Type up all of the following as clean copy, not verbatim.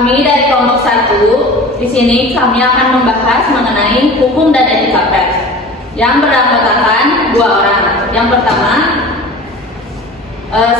Kami dari kelompok 1, di sini kami akan membahas mengenai hukum dan etika pers yang beranggotakan 2 orang. Yang pertama,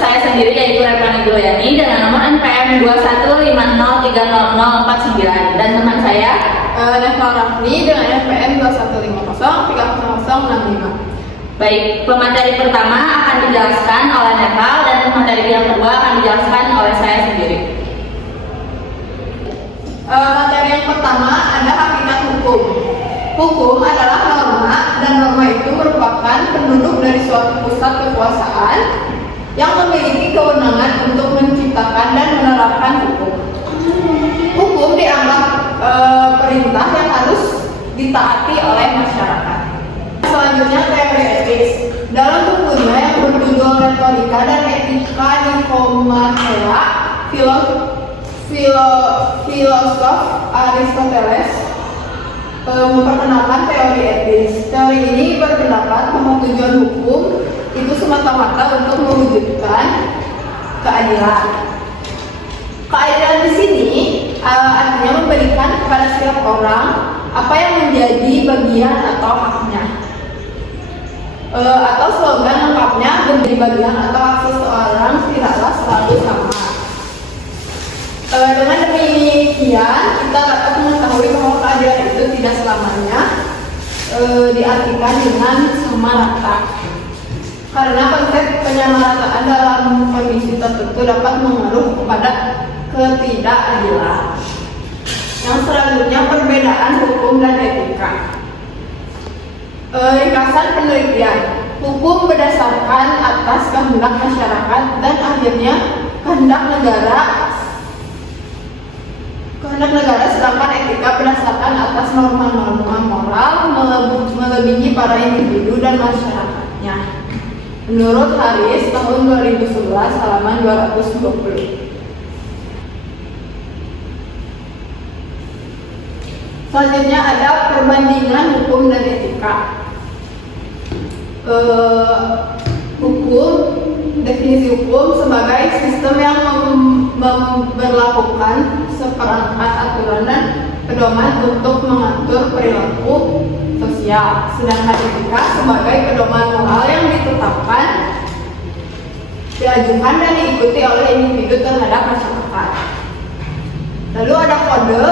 saya sendiri yaitu Replani Gloyani dengan nomor NPM 215030049 dan teman saya Neval Rafni dengan NPM 21503065. Baik, pemateri pertama akan dijelaskan oleh Neval dan pemateri yang kedua akan dijelaskan oleh saya sendiri. Materi yang pertama ada hakikat hukum. Hukum adalah norma dan norma itu merupakan penduduk dari suatu pusat kekuasaan yang memiliki kewenangan untuk menciptakan dan menerapkan hukum. Hukum dianggap perintah yang harus ditaati oleh masyarakat. Selanjutnya teori etis. Dalam bukunya yang berjudul Retorika dan Etika Nikomakhea, filosof Aristoteles memperkenalkan teori etis. Teori ini berpendapat bahwa tujuan hukum itu semata-mata untuk mewujudkan keadilan. Keadilan di sini artinya memberikan kepada setiap orang apa yang menjadi bagian atau haknya. Atau slogan lengkapnya, menjadi bagian atau hak seseorang tidaklah selalu sama. Dengan demikian kita dapat mengetahui bahwa keadilan itu tidak selamanya diartikan dengan sama rata. Karena konsep penyamarataan dalam kondisi tertentu dapat mengaruh kepada ketidakadilan. Yang selanjutnya perbedaan hukum dan etika. Ringkasan penelitian. Hukum berdasarkan atas kehendak masyarakat dan akhirnya kehendak negara, sedangkan etika berdasarkan atas norma-norma moral melebihi para individu dan masyarakatnya. Menurut Haris tahun 2011 halaman 220. Selanjutnya ada perbandingan hukum dan etika. Definisi hukum sebagai sistem yang memberlakukan seperangkat aturan dan pedoman untuk mengatur perilaku sosial, sedangkan etika sebagai pedoman moral yang ditetapkan, diajukan dan diikuti oleh individu terhadap masyarakat. Lalu ada kode.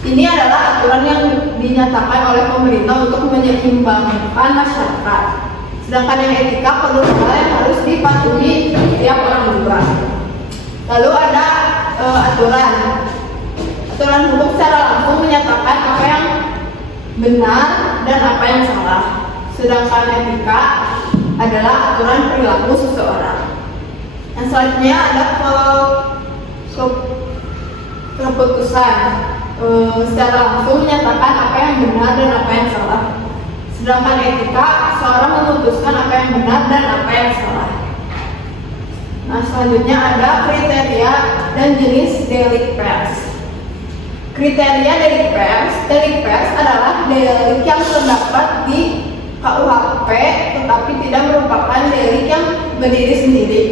Ini adalah aturan yang dinyatakan oleh pemerintah untuk menyeimbangkan masyarakat. Sedangkan yang etika perlu yang harus dipatuhi setiap orang juga. Lalu ada aturan. Aturan hukum secara langsung menyatakan apa yang benar dan apa yang salah. Sedangkan etika adalah aturan perilaku seseorang. Yang selanjutnya ada keputusan. Secara langsung menyatakan apa yang benar dan apa yang salah. Sedangkan etika, seorang memutuskan apa yang benar dan apa yang salah. Nah, selanjutnya ada kriteria dan jenis delik pers. Kriteria delik pers adalah delik yang terdapat di KUHP tetapi tidak merupakan delik yang berdiri sendiri.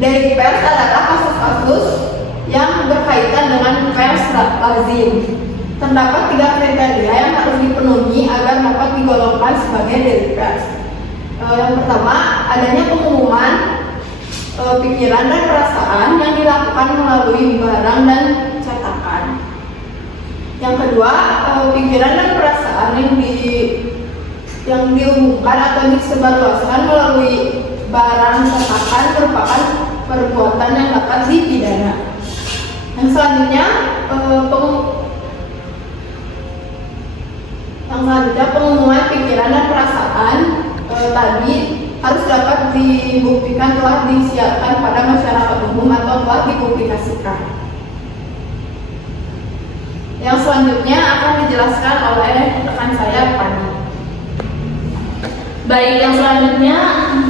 Delik pers adalah kasus-kasus yang berkaitan dengan pers lazim. Terdapat 3 kriteria yang harus dipenuhi agar dapat digolongkan sebagai delik pers. Yang pertama, adanya pengumuman pikiran dan perasaan yang dilakukan melalui barang dan cetakan. Yang kedua, pikiran dan perasaan yang diumumkan atau disebarluaskan melalui barang cetakan merupakan perbuatan yang dapat dipidana. Yang selanjutnya pengumuman pikiran dan perasaan tadi harus dapat dibuktikan telah disiarkan pada masyarakat umum atau telah dipublikasikan. Yang selanjutnya akan dijelaskan oleh rekan saya, Pani. Baik, yang selanjutnya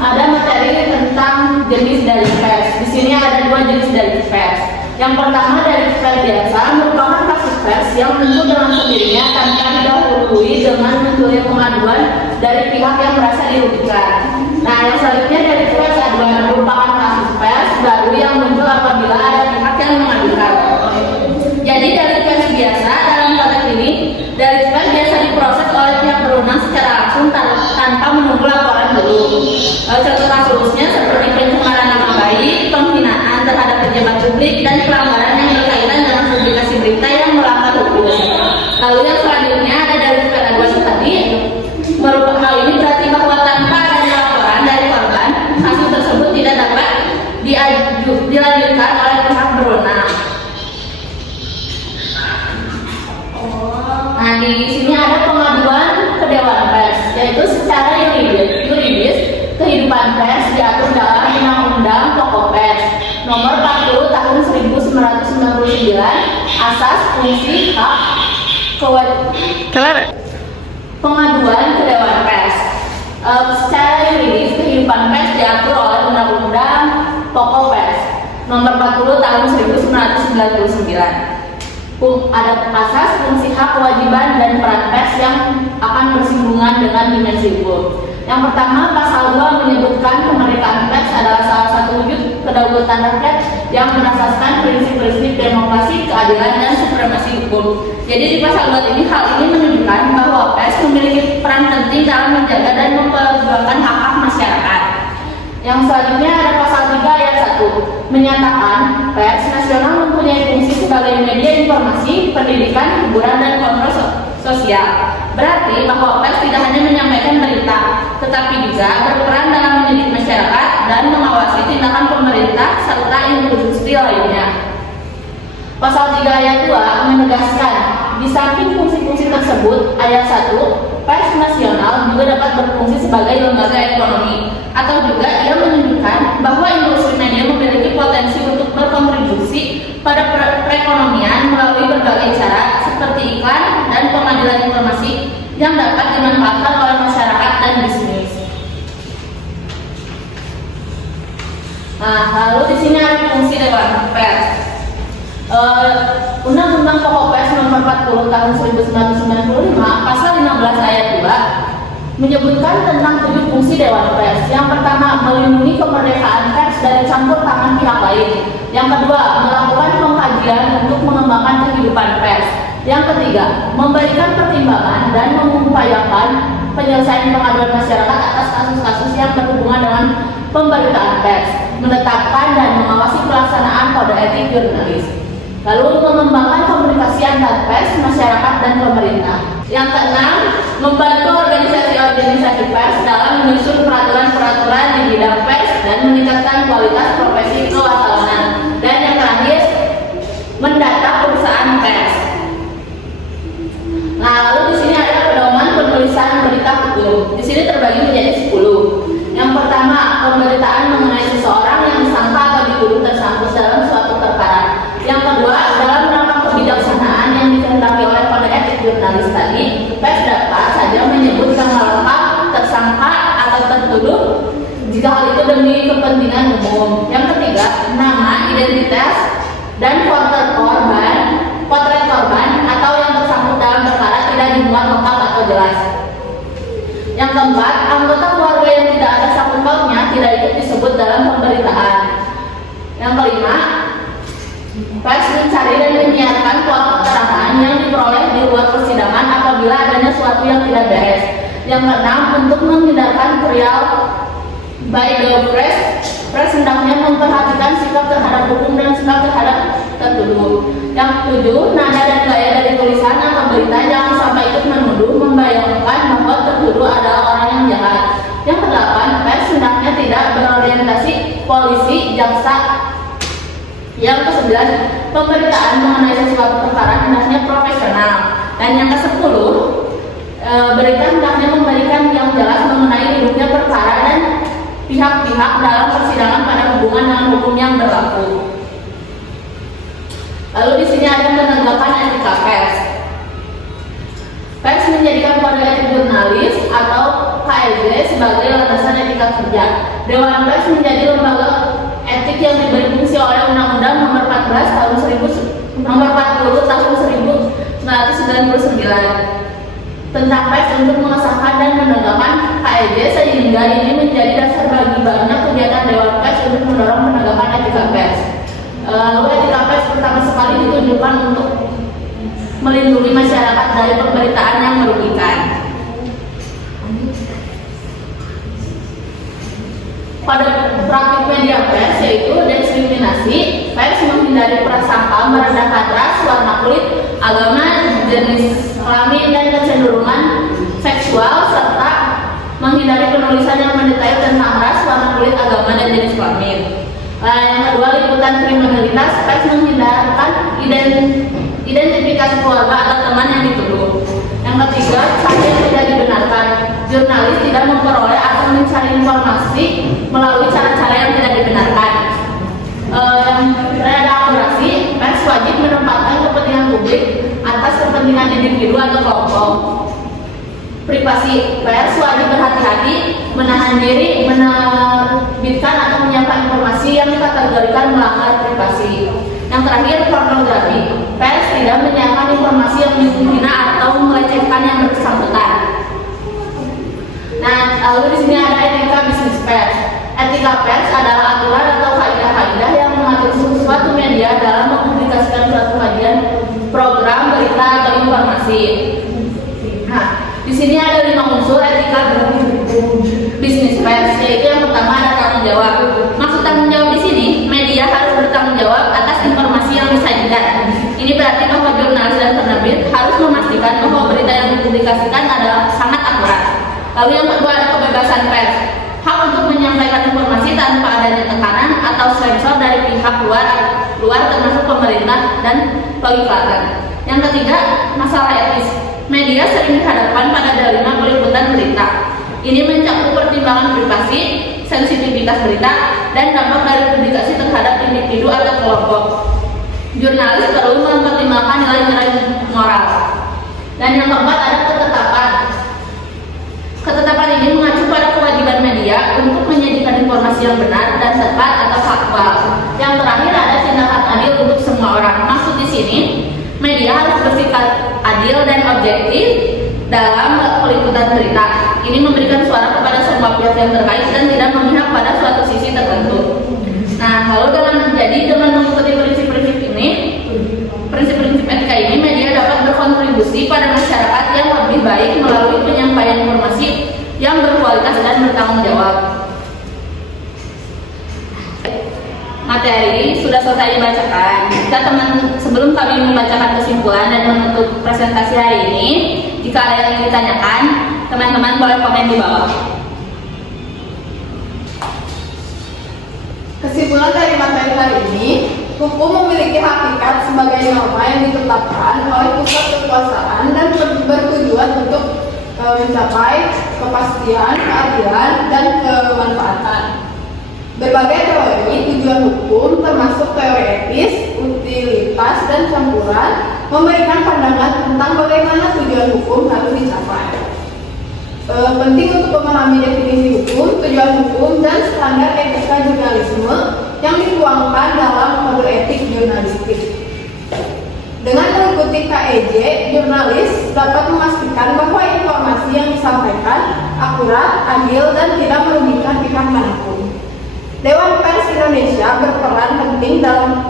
ada materi tentang jenis delik pers. Di sini ada 2 jenis delik pers. Yang pertama, delik pers biasa merupakan kasus pers yang muncul dengan sendirinya tanpa didahului dengan munculnya pengaduan dari pihak yang merasa dirugikan. Nah, yang selanjutnya delik pers aduan merupakan kasus pers baru yang muncul apabila ada pihak yang mengadukan. Jadi delik pers biasa dalam konteks ini, delik pers biasa diproses oleh pihak berwenang secara langsung tanpa menunggu laporan dulu. Contoh kasusnya seperti pencemaran nama baik, penghinaan terhadap pejabat publik, dan pelanggaran yang berkaitan dengan publikasi berita yang melanggar hukum. Lalu yang selanjutnya ada delik pengaduan tadi. Merupakan hal ini berarti bahwa tanpa adanya laporan dari korban, kasus tersebut tidak dapat dilanjutkan oleh pihak berwenang. Nah, di sini ada pengaduan ke Dewan Pers, yaitu secara yuridis kehidupan pers diatur dalam Undang-Undang Pokok Pers Nomor 40 Tahun 1999, asas fungsi hak kewajiban. Pengaduan ke Dewan Pers. Secara yuridis kehidupan pers diatur oleh Undang-Undang Pokok Pers Nomor 40 Tahun 1999. Ada asas fungsi hak kewajiban dan peran pers yang akan bersinggungan dengan dimensi hukum. Yang pertama, pasal 2 menyebutkan kemerdekaan pers adalah salah satu wujud kedaulatan rakyat yang berasaskan prinsip-prinsip demokrasi, keadilan, dan supremasi hukum. Jadi di pasal 2 ini, hal ini menunjukkan bahwa pers memiliki peran penting dalam menjaga dan memperjuangkan hak-hak masyarakat. Yang selanjutnya ada pasal 3 ayat 1 menyatakan pers nasional mempunyai fungsi sebagai media informasi, pendidikan, hiburan, dan kontrol sosial. Berarti bahwa pers tidak hanya menyampaikan berita, tetapi juga berperan dalam mendidik masyarakat dan mengawasi tindakan pemerintah serta institusi lainnya. Pasal 3 ayat 2 menegaskan di samping fungsi-fungsi tersebut, ayat 1, pers nasional juga dapat berfungsi sebagai lembaga ekonomi, atau juga ia menunjukkan bahwa industri media memiliki potensi untuk berkontribusi pada perekonomian melalui berbagai cara seperti iklan dan pengadilan informasi yang dapat dimanfaatkan oleh masyarakat dan bisnis. Nah, lalu di sini ada fungsi Dewan Pers. Undang-Undang Pokok Pers Nomor 40 Tahun 1995 Pasal 15 ayat 2 menyebutkan tentang 7 fungsi Dewan Pers. Yang pertama, melindungi kemerdekaan pers dari campur tangan pihak lain. Yang kedua, melakukan pengkajian untuk mengembangkan kehidupan pers. Yang ketiga, memberikan pertimbangan dan mengupayakan penyelesaian pengaduan masyarakat atas kasus-kasus yang berhubungan dengan pemberitaan pers, menetapkan dan mengawasi pelaksanaan kode etik jurnalis. Lalu mengembangkan komunikasi antar pers, masyarakat, dan pemerintah. Yang keenam, membantu organisasi-organisasi pers dalam menyusun peraturan-peraturan di bidang pers dan meningkatkan kualitas profesi kewartawanan. Dan yang terakhir, mendata perusahaan pers. Nah, lalu di sini ada pedoman penulisan berita hukum. Di sini terbagi menjadi 10. Yang pertama, pemberitaan mengenai seseorang yang disangka atau dituduh tersangkut dalam suatu perkara. Yang kedua, dalam rangka kebijaksanaan yang dikehendaki oleh kode etik jurnalis tadi, pers dapat saja menyebut nama lengkap tersangka atau tertuduh jika hal itu demi kepentingan umum. Yang ketiga, nama, identitas, dan potret korban atau yang tersangkut dalam perkara tidak dimuat lengkap atau jelas. Yang keempat, anggota keluarga yang tidak ada sangkut pautnya tidak ikut disebut dalam pemberitaan. Yang kelima, pers mencari dan menyiarkan keterangan yang diperoleh di luar persidangan apabila adanya sesuatu yang tidak beres. Yang keenam, untuk menghindarkan trial by the press, pers hendaknya memperhatikan sikap terhadap hukum dan sikap terhadap tertuduh. Yang ketujuh, nada dan gaya dari tulisan atau berita jangan sampai ikut menuduh, membayangkan bahwa tertuduh adalah orang yang jahat. Yang kedelapan, pers hendaknya tidak berorientasi polisi, jaksa. Yang ke-11, pemberitaan mengenai sesuatu perkara hendaknya profesional. Dan yang ke-10, berita hendaknya memberikan yang jelas mengenai duduknya perkara dan pihak-pihak dalam persidangan pada hubungan dengan hukum yang berlaku. Lalu di sini ada penegakan etika pers. Pers menjadikan kode etik jurnalis atau KEJ sebagai landasan etika kerja. Dewan Pers menjadi lembaga etik yang diberi fungsi oleh Undang-Undang Nomor 40 Tahun 1999. tentang pers untuk mengesahkan dan menegakkan KEJ, sehingga ini menjadi dasar bagi banyak kegiatan Dewan Pers untuk mendorong penegakan etika pers. Lalu etika pers pertama sekali ditunjukkan untuk melindungi masyarakat dari pemberitaan yang merugikan. Pada praktik media pers yaitu diskriminasi, pers menghindari prasangka, merendahkan ras, warna kulit, agama, jenis kelamin dan kecenderungan seksual, serta menghindari penulisan yang mendetail tentang ras, warna kulit, agama dan jenis kelamin. Yang kedua, liputan kriminalitas, pers menghindarkan identifikasi keluarga atau teman yang dituduh. Yang ketiga, saksi yang tidak dibenarkan, jurnalis tidak memperoleh atau mencari informasi melalui cara-cara yang tidak dibenarkan. Yang ada akurasi, pers wajib menempatkan kepentingan publik atas kepentingan individu atau kelompok. Privasi, pers wajib berhati-hati menahan diri menerbitkan atau menyiapkan informasi yang dikategorikan melanggar privasi. Yang terakhir, pornografi, pers tidak menyiapkan informasi yang menghina atau melecehkan yang bersangkutan. Nah, lalu di sini ada etika bisnis pers. Etika pers adalah aturan atau kaidah-kaidah yang mengatur suatu media dalam mempublikasikan suatu kajian, program, berita atau informasi. Nah, di sini ada 5 unsur etika bisnis pers, yaitu yang pertama ada tanggung jawab. Maksud tanggung jawab di sini, media harus bertanggung jawab atas informasi yang disajikan. Ini berarti bahwa jurnalis dan penerbit harus memastikan bahwa berita yang dipublikasikan adalah sangat akurat. Lalu yang kedua ada kebebasan pers, hak untuk menyampaikan informasi tanpa adanya tekanan atau sensor dari pihak luar termasuk pemerintah dan pengiklan. Yang ketiga, masalah etis. Media sering dihadapkan pada dilema peliputan berita. Ini mencakup pertimbangan privasi, sensitivitas berita, dan dampak dari publikasi terhadap individu atau kelompok. Jurnalis perlu mempertimbangkan nilai-nilai moral. Dan yang keempat ada ketetapan. Ketetapan ini mengacu pada kewajiban media untuk menyajikan informasi yang benar dan tepat atau faktual. Yang terakhir ada tindakan adil untuk semua orang. Maksud di sini, media harus bersikap adil dan objektif dalam peliputan berita. Ini memberikan suara kepada semua pihak yang terkait dan tidak memihak pada suatu sisi tertentu. Nah, lalu dengan mengikuti prinsip-prinsip etika ini, media dapat berkontribusi pada masyarakat yang lebih baik melalui penyampaian informasi yang berkualitas dan bertanggung jawab. Materi sudah selesai dibacakan. Sebelum kami membacakan kesimpulan dan menutup presentasi hari ini, jika ada yang ingin ditanyakan, teman-teman boleh komen di bawah. Kesimpulan dari materi hari ini, hukum memiliki hakikat sebagai norma yang ditetapkan oleh pusat kekuasaan dan bertujuan untuk mencapai kepastian, keadilan, dan kemanfaatan. Berbagai teori tujuan hukum termasuk teori etis, utilitas, dan campuran memberikan pandangan tentang bagaimana tujuan hukum harus dicapai. Penting untuk memahami definisi hukum, tujuan hukum, dan standar etika jurnalisme yang dituangkan dalam kode etik jurnalistik. Dengan mengikuti KEJ, jurnalis dapat memastikan bahwa informasi yang disampaikan akurat, adil, dan tidak merugikan pihak manapun. Dewan Pers Indonesia berperan penting dalam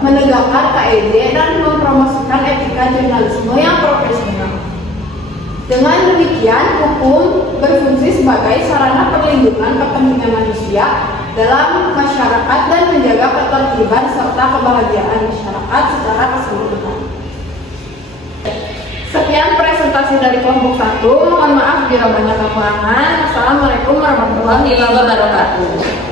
menegakkan KEJ dan mempromosikan etika jurnalisme yang profesional. Dengan demikian, hukum berfungsi sebagai sarana perlindungan kepentingan manusia dalam masyarakat dan menjaga ketertiban serta kebahagiaan masyarakat secara keseluruhan. Sekian presentasi dari kelompok 1. Mohon maaf bila banyak kekurangan. Assalamualaikum warahmatullahi wabarakatuh.